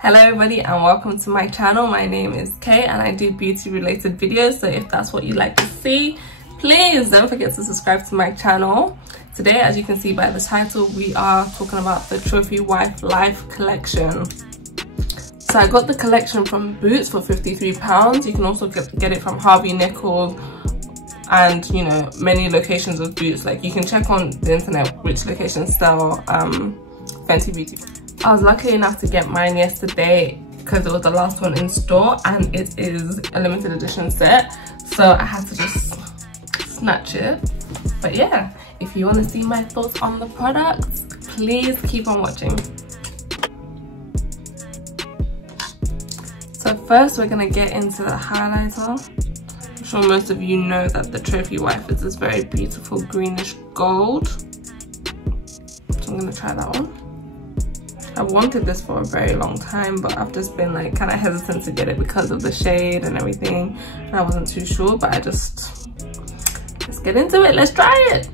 Hello everybody and welcome to my channel. My name is Kay and I do beauty related videos, so if that's what you'd like to see, please don't forget to subscribe to my channel. Today, as you can see by the title, we are talking about the Trophy Wife Life collection. So I got the collection from Boots for £53. You can also get it from Harvey Nichols and, you know, many locations of Boots. Like, you can check on the internet which locations sell Fenty beauty. I was lucky enough to get mine yesterday because it was the last one in store and it is a limited edition set, so I had to just snatch it. But yeah, if you want to see my thoughts on the products, please keep on watching. So first we're gonna get into the highlighter. I'm sure most of you know that the Trophy Wife is this very beautiful greenish gold, so I'm gonna try that one. I've wanted this for a very long time, but I've just been like kind of hesitant to get it because of the shade and everything, and I wasn't too sure, but let's get into it. Let's try it.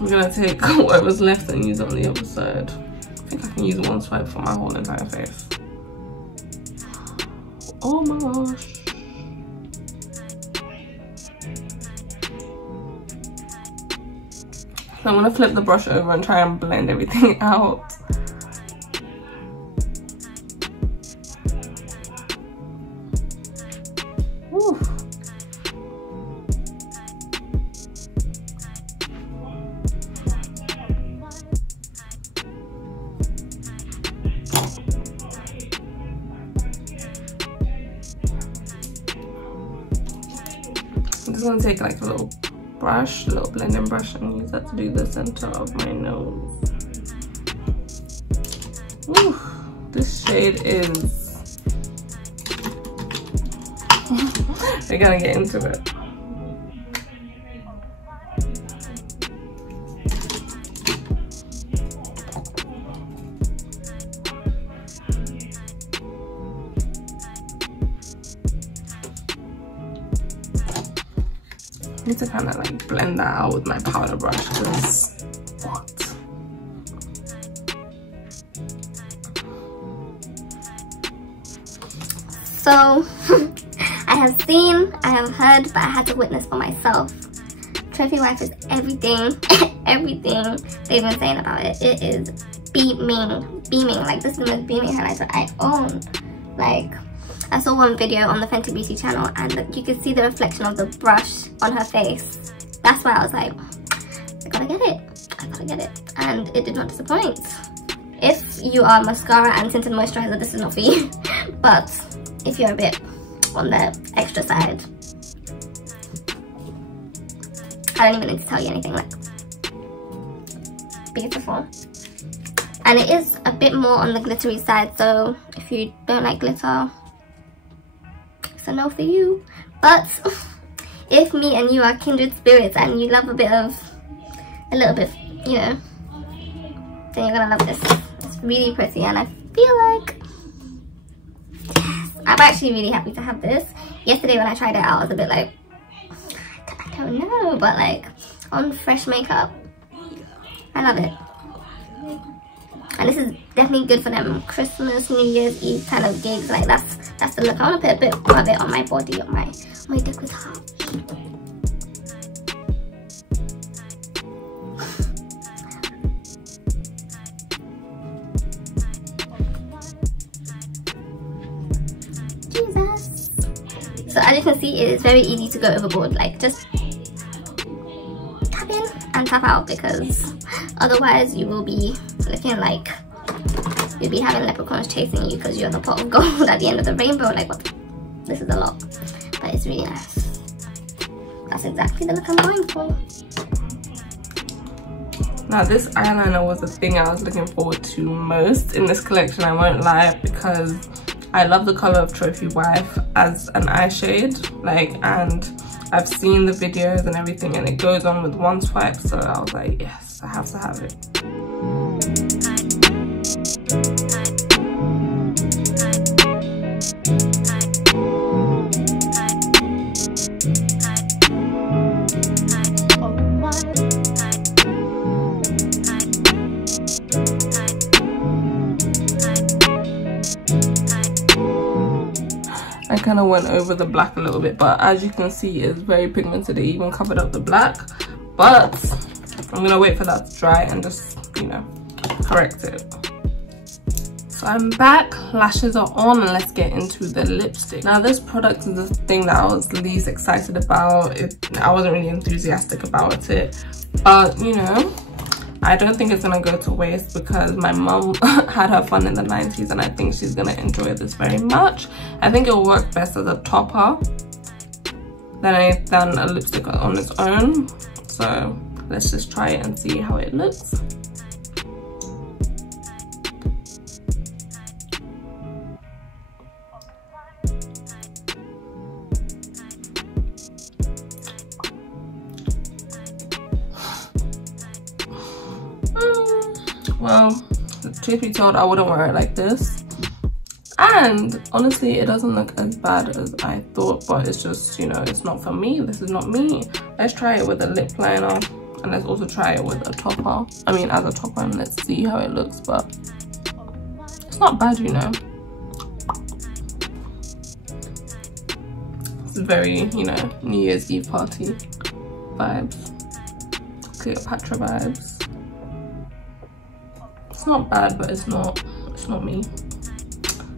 I'm gonna take whatever's left and use it on the other side. I think I can use one swipe for my whole entire face. Oh my gosh. So I'm gonna flip the brush over and try and blend everything out. Woo. I'm just gonna take like a little brush, a little blending brush, and use that to do the center of my nose. Ooh, this shade is we're gonna get into it. I need to kind of like blend that out with my powder brush because what? So I have seen, I have heard, but I had to witness for myself. Trophy Wife is everything, everything they've been saying about it. It is beaming. Like, this is the most beaming highlighter I own. Like, I saw one video on the Fenty Beauty channel and you could see the reflection of the brush on her face. That's why I was like, I gotta get it. And it did not disappoint. If you are mascara and tinted moisturizer, this is not for you. But if you're a bit on the extra side, I don't even need to tell you anything. Like, beautiful. And it is a bit more on the glittery side, so if you don't like glitter, it's a no for you. But if me and you are kindred spirits and you love a little bit, you know, then you're gonna love this. It's really pretty and I feel like, yes, I'm actually really happy to have this. Yesterday when I tried it out, I was a bit like, I don't know, but like on fresh makeup, I love it. And this is definitely good for them Christmas, New Year's Eve kind of gigs. Like, that's the look. I want to put a bit more of it on my body, on my décolleté. Jesus. So as you can see, it is very easy to go overboard. Like, just tap in and tap out, because otherwise you will be looking like you'll be having leprechauns chasing you because you're the pot of gold at the end of the rainbow. Like, what? This is a lot, but it's really nice. That's exactly the look I'm going for. Now, this eyeliner was the thing I was looking forward to most in this collection, I won't lie, because I love the color of Trophy Wife as an eye shade, like, and I've seen the videos and everything, and it goes on with one swipe, so I was like, yes, I have to have it. kind of went over the black a little bit, but as you can see, it's very pigmented. It even covered up the black, but I'm gonna wait for that to dry and just, you know, correct it. So I'm back, lashes are on, and let's get into the lipstick. Now this product is the thing that I was least excited about. I wasn't really enthusiastic about it, but you know, I don't think it's gonna go to waste because my mum had her fun in the 90s, and I think she's gonna enjoy this very much. I think it'll work best as a topper than a lipstick on its own. So let's just try it and see how it looks. Well, truth be told, I wouldn't wear it like this, and honestly it doesn't look as bad as I thought, but it's just, you know, it's not for me. This is not me. Let's try it with a lip liner, and let's also try it with a topper. I mean, as a topper, and let's see how it looks. But it's not bad, you know. It's very, you know, New Year's Eve party vibes, Cleopatra vibes. It's not bad, but it's not me.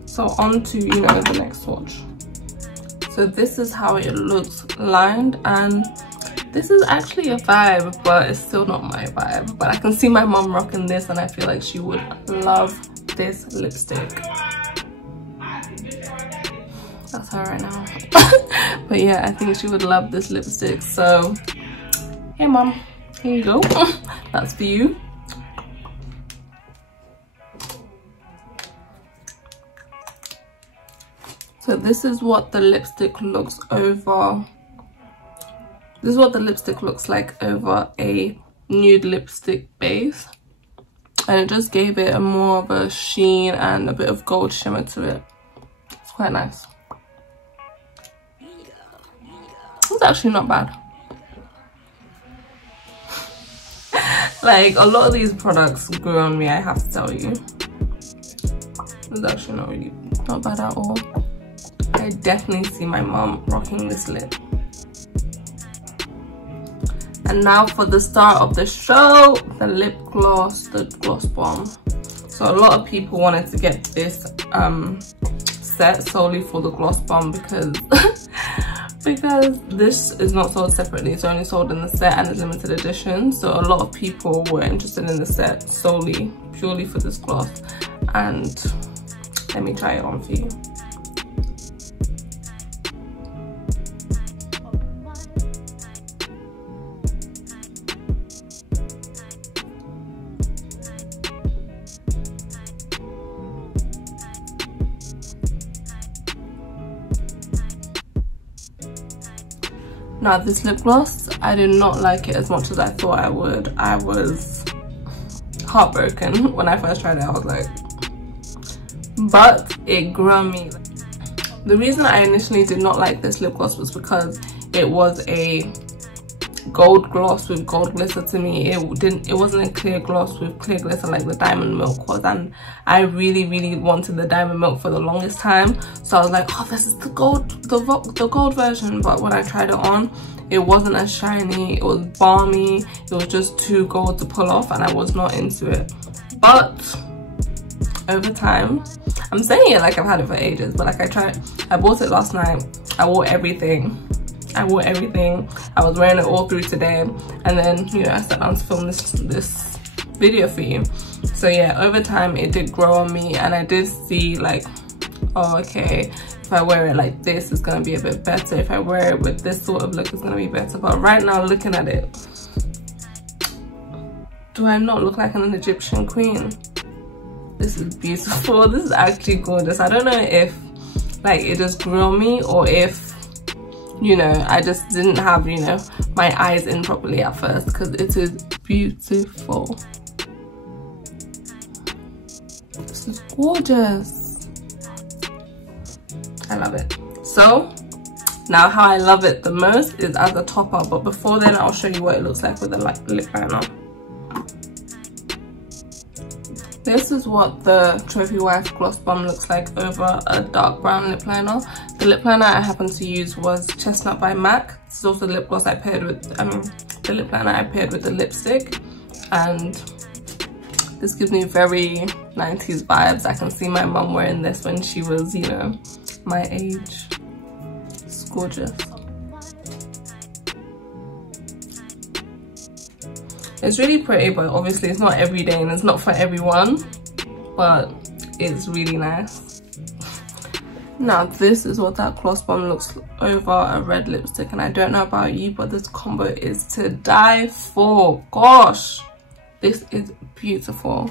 So on to, you know, the next swatch. So this is how it looks lined, and this is actually a vibe, but it's still not my vibe. But I can see my mom rocking this, and I feel like she would love this lipstick. That's her right now. But yeah, I think she would love this lipstick. So hey mom, here you go. That's for you. So this is what the lipstick looks over. This is what the lipstick looks like over a nude lipstick base. And it just gave it a more of a sheen and a bit of gold shimmer to it. It's quite nice. It's actually not bad. Like, a lot of these products grew on me, I have to tell you. It's actually not bad at all. I definitely see my mom rocking this lip. And now for the star of the show, the lip gloss, the gloss bomb. So a lot of people wanted to get this set solely for the gloss bomb because because this is not sold separately. It's only sold in the set and it's limited edition. So a lot of people were interested in the set solely, purely for this gloss. And let me try it on for you. Now this lip gloss, I did not like it as much as I thought I would. I was heartbroken when I first tried it. I was like, but it grew on me. The reason I initially did not like this lip gloss was because it was a gold gloss with gold glitter. To me, it wasn't a clear gloss with clear glitter like the Diamond Milk was, and I really wanted the Diamond Milk for the longest time. So I was like, oh, this is the gold version. But when I tried it on, it wasn't as shiny. It was balmy. It was just too gold to pull off, and I was not into it. But over time, I'm saying it like I've had it for ages, but like I bought it last night. I wore everything. I was wearing it all through today, and then, you know, I sat down to film this video for you. So yeah, over time it did grow on me, and I did see like, oh, okay, if I wear it like this, it's gonna be a bit better. If I wear it with this sort of look, it's gonna be better. But right now, looking at it, do I not look like an Egyptian queen? This is beautiful. This is actually gorgeous. I don't know if like it just grew on me, or if, you know, I just didn't have, you know, my eyes in properly at first, because it is beautiful. This is gorgeous. I love it. So now how I love it the most is as a topper, but before then I'll show you what it looks like with a lip liner. This is what the Trophy Wife Gloss Bomb looks like over a dark brown lip liner. The lip liner I happened to use was Chestnut by MAC. This is also the lip gloss I paired with, the lip liner I paired with the lipstick. And this gives me very 90s vibes. I can see my mum wearing this when she was, you know, my age. It's gorgeous. It's really pretty, but obviously it's not every day and it's not for everyone, but it's really nice. Now this is what that gloss bomb looks over a red lipstick, and I don't know about you, but this combo is to die for. Gosh, this is beautiful.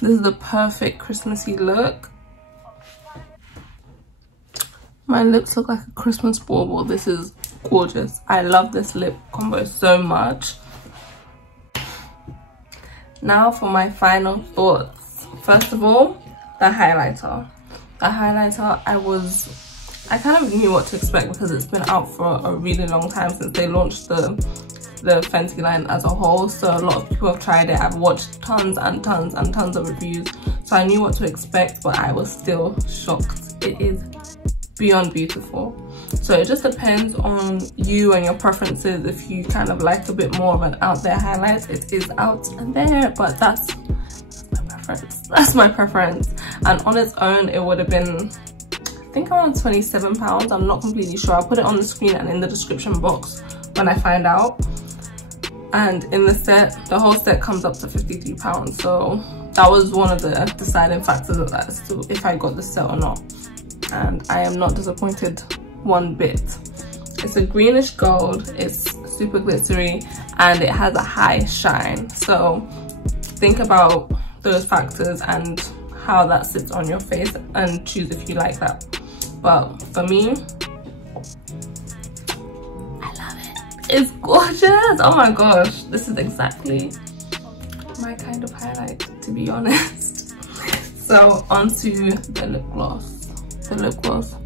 This is the perfect Christmassy look. My lips look like a Christmas bauble. This is gorgeous. I love this lip combo so much. Now for my final thoughts. First of all, the highlighter. The highlighter, I kind of knew what to expect because it's been out for a really long time since they launched the Fenty line as a whole. So a lot of people have tried it. I've watched tons and tons and tons of reviews. So I knew what to expect, but I was still shocked. It is beyond beautiful. So it just depends on you and your preferences. If you kind of like a bit more of an out there highlight, it is out there, but that's my preference. That's my preference. And on its own, it would have been, I think, around £27. I'm not completely sure. I'll put it on the screen and in the description box when I find out. And in the set, the whole set comes up to £53. So that was one of the deciding factors as to if I got the set or not. And I am not disappointed one bit. It's a greenish gold, it's super glittery, and it has a high shine. So think about those factors and how that sits on your face and choose if you like that. But for me, I love it. It's gorgeous. Oh my gosh, this is exactly my kind of highlight, to be honest. So onto the lip gloss. The lip gloss,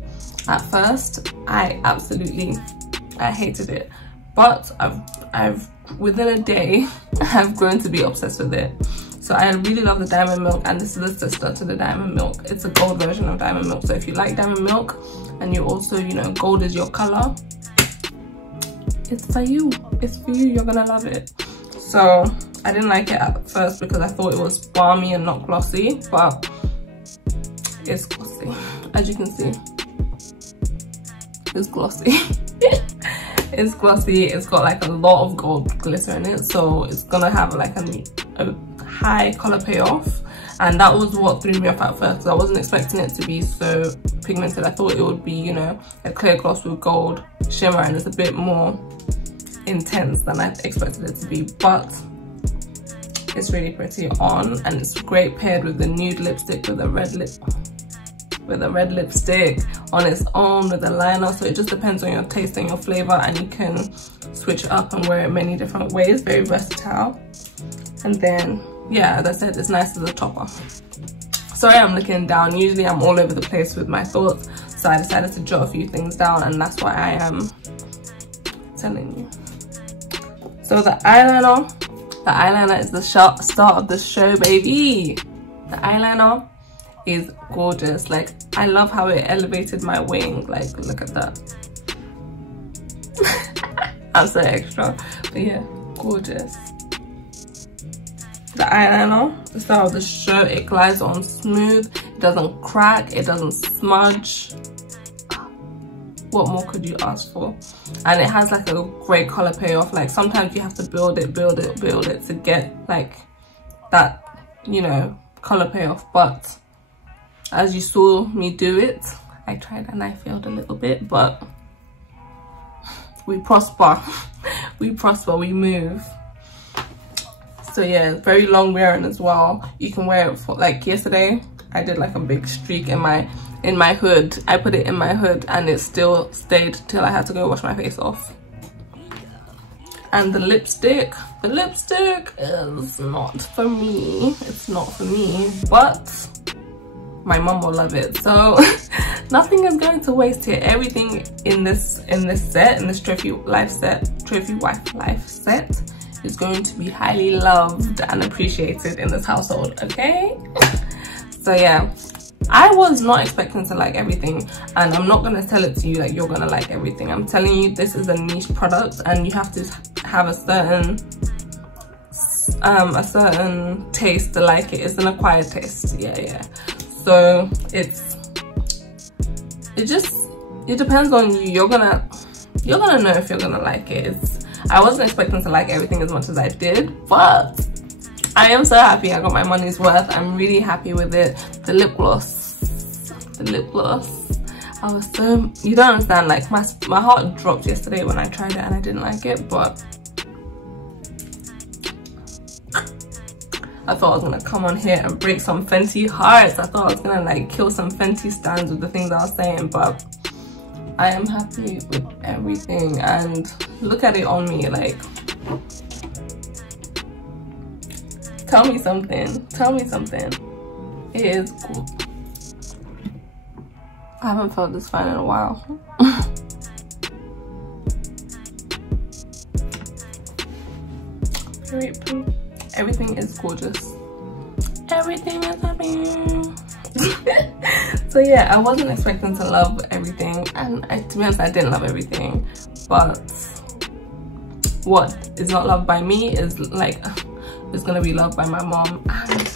at first I hated it, but I've within a day I've grown to be obsessed with it. So I really love the Diamond Milk, and this is the sister to the Diamond Milk. It's a gold version of Diamond Milk. So if you like Diamond Milk and you also, you know, gold is your color, it's for you. It's for you. You're gonna love it. So I didn't like it at first because I thought it was balmy and not glossy, but it's glossy. As you can see, it's glossy. It's glossy. It's got like a lot of gold glitter in it, so it's gonna have like a high color payoff. And that was what threw me off at first, because I wasn't expecting it to be so pigmented. I thought it would be, you know, a clear gloss with gold shimmer, and it's a bit more intense than I expected it to be. But it's really pretty on, and it's great paired with the nude lipstick with a red lipstick on its own with a liner. So it just depends on your taste and your flavor, and you can switch it up and wear it many different ways. Very versatile. And then, yeah, as I said, it's nice as a topper. Sorry, I'm looking down. Usually I'm all over the place with my thoughts, so I decided to jot a few things down, and that's why I am telling you. So the eyeliner is the star of the show, baby. The eyeliner is gorgeous. Like, I love how it elevated my wing. Like, look at that. I'm so extra, but yeah, gorgeous. The eyeliner, the style of the show, it glides on smooth, it doesn't crack, it doesn't smudge. What more could you ask for? And it has like a great color payoff. Like, sometimes you have to build it to get like that, you know, color payoff. But as you saw me do it, I tried and I failed a little bit, but we prosper. We prosper, we move. So yeah, very long wearing as well. You can wear it for, like, yesterday I did like a big streak in my hood. I put it in my hood and it still stayed till I had to go wash my face off. And the lipstick is not for me. It's not for me, but my mom will love it. So nothing is going to waste here. Everything in this set, in this Trophy Wife Life set, is going to be highly loved and appreciated in this household, okay? So yeah, I was not expecting to like everything, and I'm not gonna tell it to you like you're gonna like everything. I'm telling you this is a niche product and you have to have a certain taste to like it. It's an acquired taste. Yeah. So it depends on you. You're gonna know if you're gonna like it. I wasn't expecting to like everything as much as I did, but I am so happy I got my money's worth. I'm really happy with it. The lip gloss, I was so, you don't understand, like my heart dropped yesterday when I tried it and I didn't like it, but I thought I was gonna come on here and break some Fenty hearts. I thought I was gonna like kill some Fenty stands with the things I was saying, but I am happy with everything. And look at it on me, like, tell me something. It is cool. I haven't felt this fine in a while. Everything is gorgeous. Everything is happy. So yeah, I wasn't expecting to love everything, and to be honest, I didn't love everything. But what is not loved by me is like, it's gonna be loved by my mom. And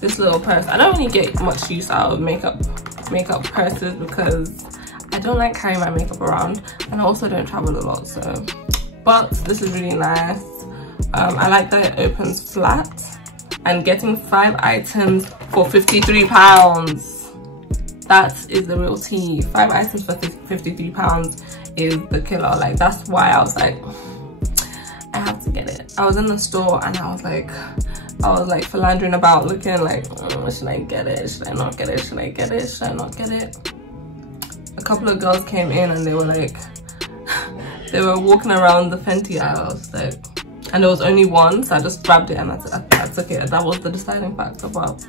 this little purse, I don't really get much use out of makeup purses because I don't like carrying my makeup around, and I also don't travel a lot. So, but this is really nice. I like that it opens flat, and getting 5 items for £53, that is the real tea. 5 items for £53 is the killer. Like, that's why I was like, I have to get it. I was in the store and I was like philandering about, looking like, oh, should I get it? Should I not get it? Should I get it? Should I not get it? A couple of girls came in and they were like, they were walking around the Fenty aisles, like, and there was only one, so I just grabbed it and I took it. That was the deciding factor. But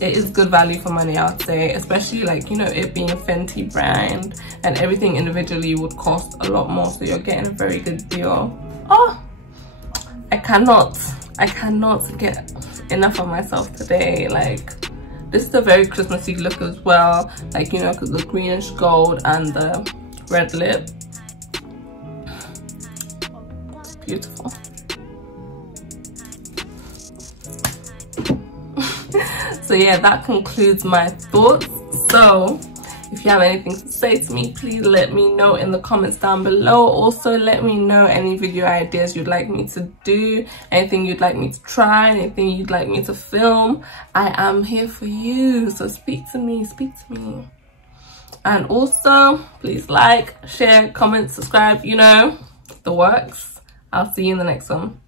it is good value for money, I would say, especially like, you know, it being a Fenty brand and everything individually would cost a lot more, so you're getting a very good deal. Oh, I cannot get enough of myself today. Like, this is a very Christmassy look as well, like, you know, because the greenish gold and the red lip. Beautiful. So yeah, that concludes my thoughts. So if you have anything to say to me, please let me know in the comments down below. Also, let me know any video ideas you'd like me to do, anything you'd like me to try, anything you'd like me to film. I am here for you, so speak to me. And also, please like, share, comment, subscribe, you know, the works. I'll see you in the next one.